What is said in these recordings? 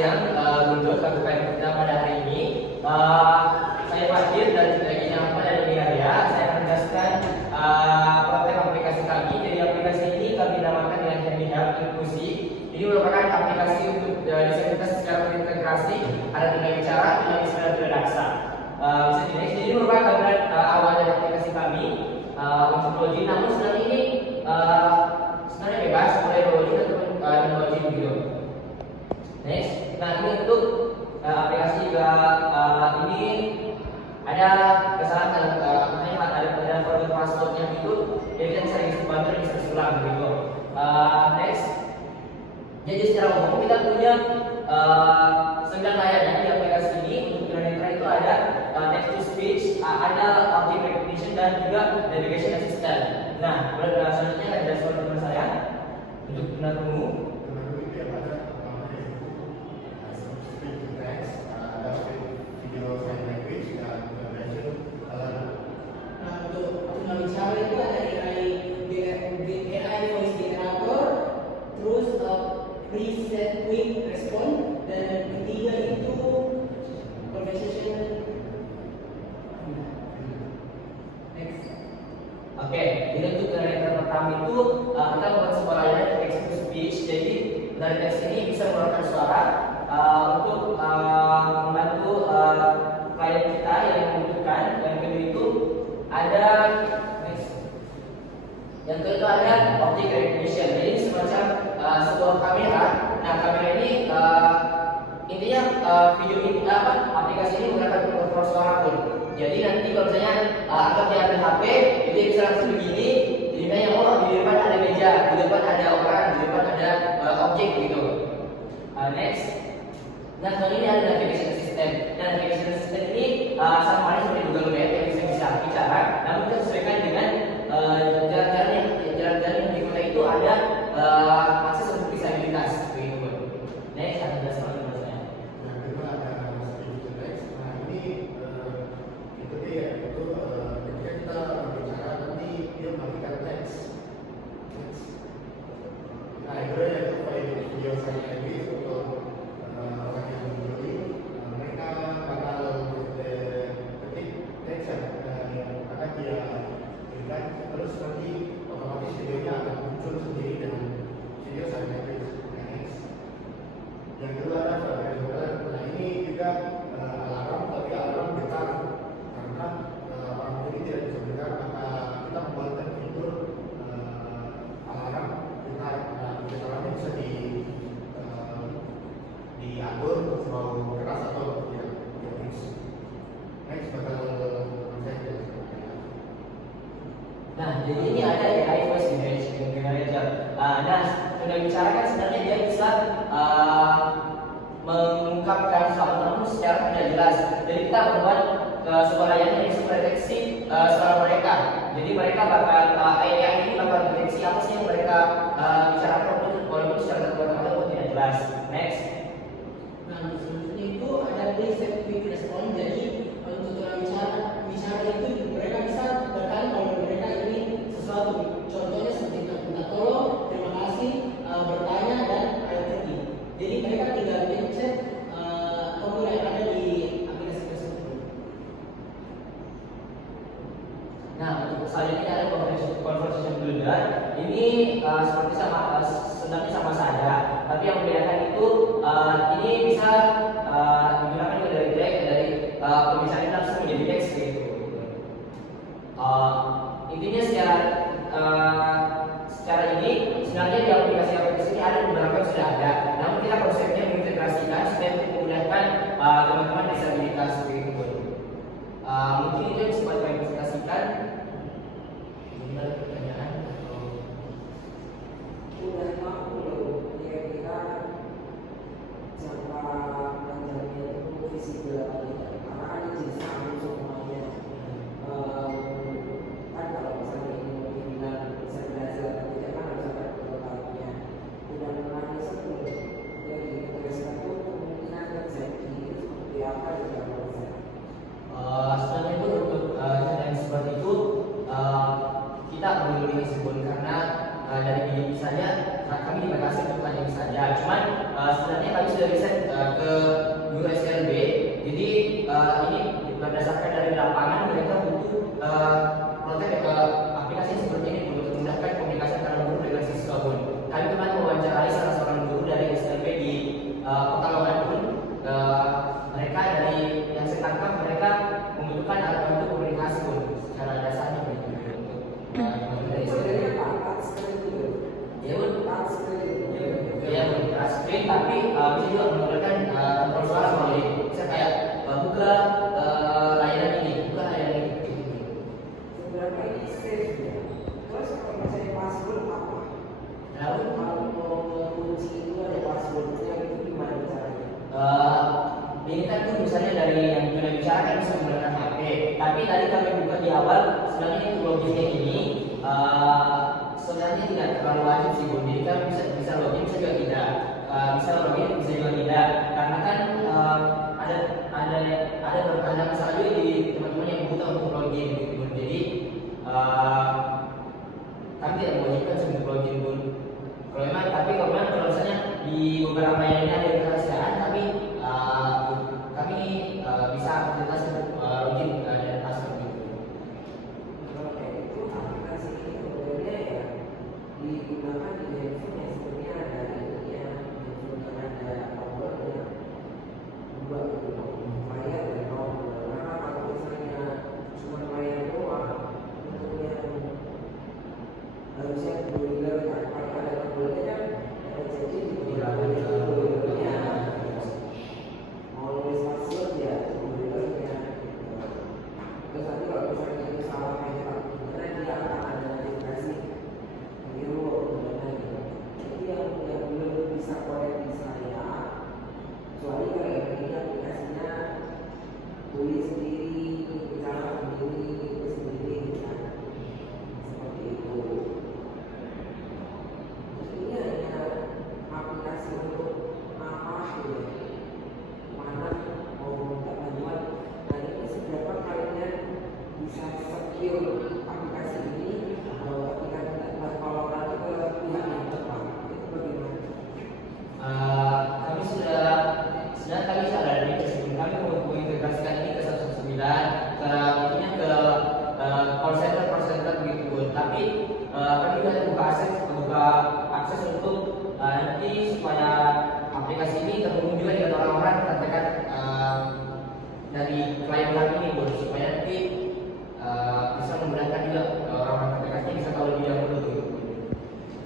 siang untuk lakukan kita pada hari ini. Saya Fakir dan juga ini apa dari Niaria. Saya akan menjelaskan praktek aplikasi kami. Jadi aplikasi ini kami namakan dengan Happy Health Inklusi. Ini merupakan aplikasi untuk disabilitas secara terintegrasi, ada tunawicara, tunawisma dan tunadaksa. Bisa dilihat, jadi merupakan gambaran awal dari aplikasi kami untuk login. Namun sebenarnya ini sebenarnya bebas, boleh login ataupun non-login gitu. Next, nah ini untuk aplikasi juga ini ada kesalahan ada format passwordnya gitu, jadi kita bisa bantu bisa ulang gitu. Next, jadi secara umum kita punya 9 layar di aplikasi ini. Untuk tunanetra itu ada text to speech, ada object recognition dan juga navigation assistant. Nah, selanjutnya ada dashboard teman saya untuk tunarungu. Preset quick respond, dan ketiga itu conversation. Next. Oke, jadi untuk tunanetra pertama itu kita membuat sebuah layar text to speech. Jadi dari teks ini bisa mengeluarkan suara untuk membantu klien kita yang membutuhkan. Yang kedua itu ada next. Yang kedua itu ada object recognition. Jadi ini semacam sebuah kamera. Nah, kamera ini intinya video ini aplikasi ini menggunakan kontrol suara pun. Jadi nanti kalau misalnya anggap dia ambil HP, itu bisa langsung begini. Jadi misalnya di depan ada meja, di depan ada orang, di depan ada objek gitu. Next. Nah, selanjutnya ini ada navigation assistant. Nah, navigation assistant ini sama halnya seperti Google Map yang bisa bicara, namun kita sesuaikan dengan jalan-jalan yang di kota itu ada akses untuk disabilitas. Begitu. Next, ada dasar bahasanya. Nah, kedua ada speech to text. Nah, ini itu dia itu ketika kita bicara nanti dia memberikan teks. Nah, itu ya video saya ini untuk orang yang membeli, mereka bakal ketik teks yang akan dia berikan, terus nanti otomatis videonya akan muncul sendiri dengan video saya next. Yang kedua ada nah ini juga alarm, tapi alarm getar karena orang ini tidak bisa mendengar, maka kita membuatkan fitur alarm getar. Nah, getarannya bisa diatur mau keras atau tidak. Next bakal saya. Nah, jadi ini ada AI voice generator. Nah, sudah bicara kan sebenarnya dia bisa mengungkapkan suatu namun secara tidak jelas. Jadi kita membuat sebuah layar yang bisa mendeteksi suara mereka. Jadi mereka bakal AI ini bakal mendeteksi apa sih yang mereka bicarakan walaupun secara tertulis ataupun tidak jelas. Next. Nah, selanjutnya itu ada preset quick respond. Jadi untuk bicara itu mereka bisa berkali kalau mereka ingin sesuatu. Contohnya seperti minta tolong, terima kasih, bertanya dan ayo pergi. Jadi mereka tinggal pencet tombol yang ada di aplikasi tersebut. Nah, untuk selanjutnya ada conversation builder. Ini seperti sebenarnya sama saja, tapi yang membedakan itu ini bisa digunakan juga dari pembicaraan langsung menjadi teks gitu. Intinya secara ini sebenarnya di aplikasi ini ada beberapa yang sudah ada, namun kita konsepnya mengintegrasikan supaya untuk memudahkan teman-teman disabilitas begitu. Mungkin itu yang sempat saya presentasikan. Ada pertanyaan atau udah tahu loh kira-kira jangka panjangnya itu visible apa tidak, karena kan jenis sama semuanya. Kan kalau misalnya ini mau dibilang bisa berhasil atau tidak kan harus ada prototipe. Udah pernah sebelum yang ditugaskan itu kemungkinan terjadi itu seperti apa di dalam proses? Sebenarnya itu untuk yang seperti itu kita belum disebut karena dari video misalnya kami dibatasi untuk hanya saja. Cuman sebenarnya kami sudah sudah riset ke guru SLB. Jadi ini berdasarkan dari lapangan mereka butuh prototipe aplikasi seperti ini untuk memudahkan komunikasi antara guru dengan siswa pun. Kami pernah mewawancarai salah seorang guru dari SLB di Pekalongan pun. Mereka dari yang saya tangkap mereka membutuhkan alat bantu komunikasi pun secara dasarnya begitu untuk dari SLB. Ya pun ya touchscreen tapi bisa juga menggunakan kontrol suara melalui bisa kayak buka layanan ini gitu. Seberapa ini safe ya? Terus kalau misalnya password apa? Lalu Kalau mau mengunci itu ada passwordnya itu gimana caranya? ini kan tuh misalnya dari yang sudah bicara kan bisa menggunakan HP. Tapi tadi kami buka di awal sebenarnya untuk loginnya ini sebenarnya tidak terlalu wajib sih Bun. Jadi kan bisa login bisa juga tidak. Bisa login bisa juga tidak. Karena kan ada masalah juga di teman-teman yang butuh untuk login gitu Bun. Jadi kami tidak mewajibkan untuk login Bun. Kalau misalnya di beberapa yang ini ada kerahasiaan tapi kami bisa aktivitas untuk login dan password gitu. Kalau kayak itu aplikasi ini sebenarnya ya digunakan di handphone yang sebenarnya ada ininya, handphone yang ada nomornya dua gitu, layar dan nomor. Karena kalau misalnya cuma layar doang, untuk yang harusnya benar kan, kalau ada nomornya kan ada jadi benar-benar mau nulis password ya benar-benar. Terus nanti kalau misalnya itu salah kayak gimana dia akan ada notifikasi biru gimana gitu. Jadi yang belum bisa korek di saya, kecuali kalau yang ini aplikasinya tulis sendiri, bicara sendiri, itu sendiri kan. Seperti itu. Terus ini hanya aplikasi untuk apa gitu ya? Mana mau minta bantuan. Nah ini seberapa kalian bisa secure aplikasi ini ketika kita kalau nanti ke pihak yang tepat itu bagaimana? Kami sudah kami ada di kesempatan kami untuk mengintegrasikan ini ke 119 ke intinya ke call center begitu Bun. Tapi kami juga buka akses untuk nanti supaya aplikasi ini terhubung juga dengan orang-orang terdekat dari klien kami ini Bun, supaya nanti bisa memudahkan juga orang-orang terdekatnya bisa tahu lebih dahulu gitu.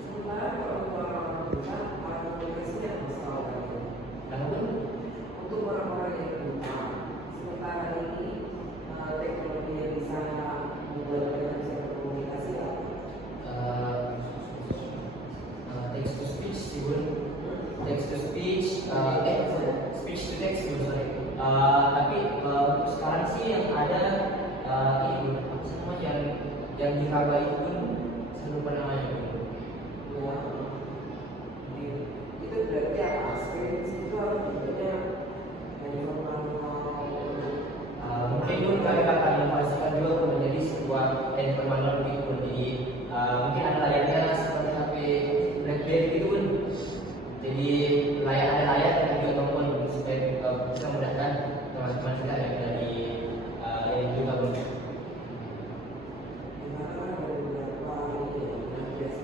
Sementara kalau orang buta aplikasinya install lagi. Namun Untuk orang-orang yang buta, sementara ini teknologi yang bisa membuat mereka bisa berkomunikasi apa? text to speech sih Bun, text to speech, speech to text Bun, sorry. Tapi untuk sekarang sih yang ada ini Bun, apa sih namanya yang di Haba itu Bun, saya lupa namanya Bun. Ya, itu berarti apa? Screen itu harus sebenarnya handphone Mungkin Bun kami akan informasikan juga Bun menjadi sebuah handphone manual gitu Bun. Jadi mungkin ada layarnya seperti HP BlackBerry gitu Bun. Jadi ada layar dan juga tombol supaya bisa memudahkan teman-teman kita yang dari yang juga Bun. Karena ada beberapa ini ya, aplikasi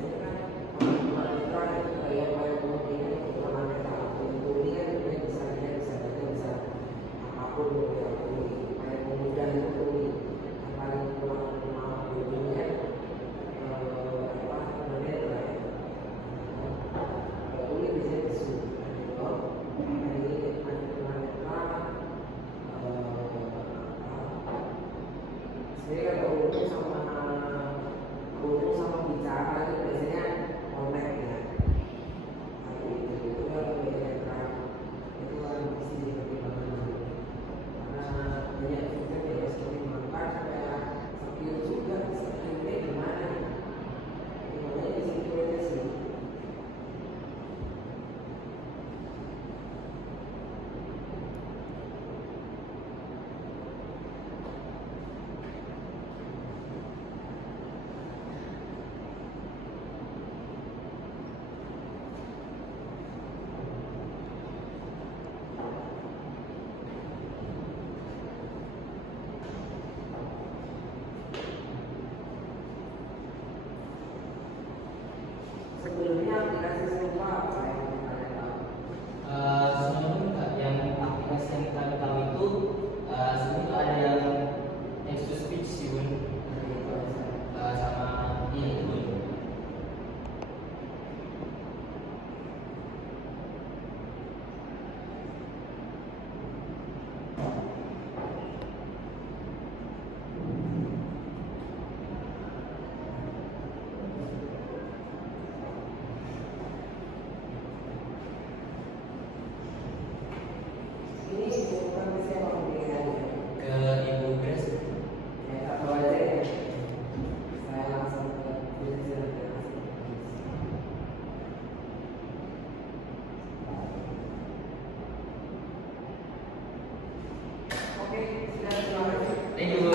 Thank you.